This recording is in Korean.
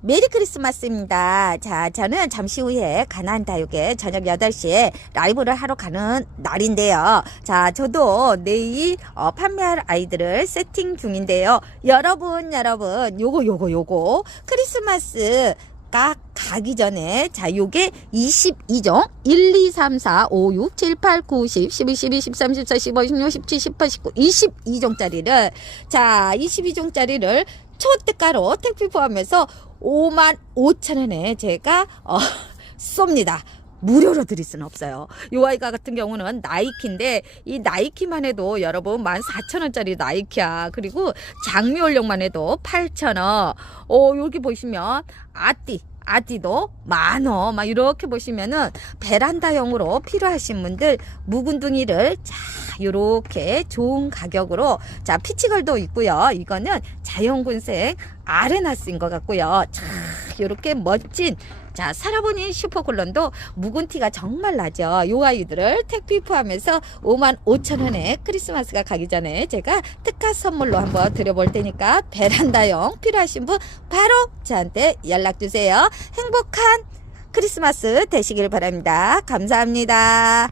메리 크리스마스입니다. 자, 저는 잠시 후에 가난 다육에 저녁 8시에 라이브를 하러 가는 날인데요. 자, 저도 내일 어, 판매할 아이들을 세팅 중인데요. 여러분, 여러분, 요거, 요거, 요거. 크리스마스 가 가기 전에 자 요게 22종 1 2 3 4 5 6 7 8 9 10 11 12 13 14 15 16 17 18 19 22종짜리를 자 22종짜리를 초특가로 택배 포함해서 5만 5천 원에 제가 어, 쏩니다. 무료로 드릴 수는 없어요. 요 아이가 같은 경우는 나이키인데 이 나이키만 해도 여러분 14,000원짜리 나이키야. 그리고 장미 올력만 해도 8,000원. 어, 여기 보시면 아띠 아띠도 만원 막 이렇게 보시면은 베란다용으로 필요하신 분들 묵은둥이를 자 요렇게 좋은 가격으로 자 피치걸도 있고요. 이거는 자연군색 아레나스인 것 같고요. 자 요렇게 멋진 자 살아보니 슈퍼콜론도 묵은 티가 정말 나죠. 요 아이들을 택배 포함해서 5만 5천 원에 크리스마스가 가기 전에 제가 특가 선물로 한번 드려볼 테니까 베란다용 필요하신 분 바로 저한테 연락 주세요. 행복한 크리스마스 되시길 바랍니다. 감사합니다